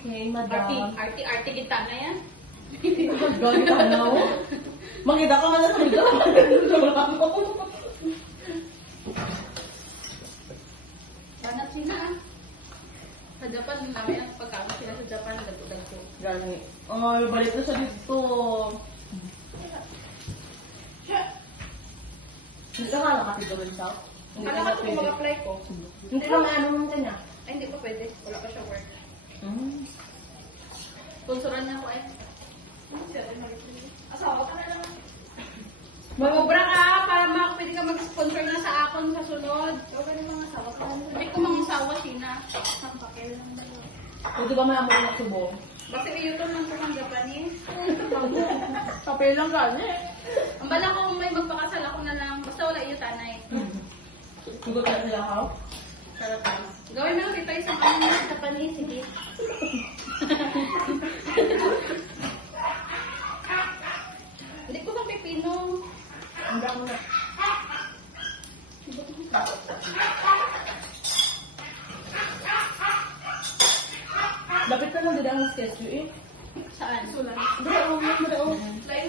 Okay, madam. Arti kita na yan. Gagi ka na ako. Makita ka man na sa mga. Banat sila. Sa Japan, marami ang pagkakas sila sa Japan. Dago-dago. Gani. Ay, balik na siya dito. Hindi ka nga nakatidawin siya. Kala ka kung mag-apply ko. Hindi ka maano mo kanya. Ay, hindi pa pwede. Wala pa siya work. Hmm. Sponsoran niya ako eh. Asawa ka na lang. Magobra ka para pwede ka mag-sponsor na sa akon sa sunod. Huwag ka na mga asawa ka na. Hindi ko mga asawa, Sina. Ang pakil lang ba yun? Pwede ba may amor na subo? Basta i-YouTube lang ko ng Japanese. Kapil lang gani. Ang bala ko kung may magpakasal ako na lang. Basta wala iyo tanay. Sugot ka nila ka? Sarap lang. Gawin mo lang kita isang ano na Japanese. Sige. Hindi ko ba pipino? Hindi ako na. Lapit ka lang din ang schedule eh. Saan? Sulan. Dito, dito. Lain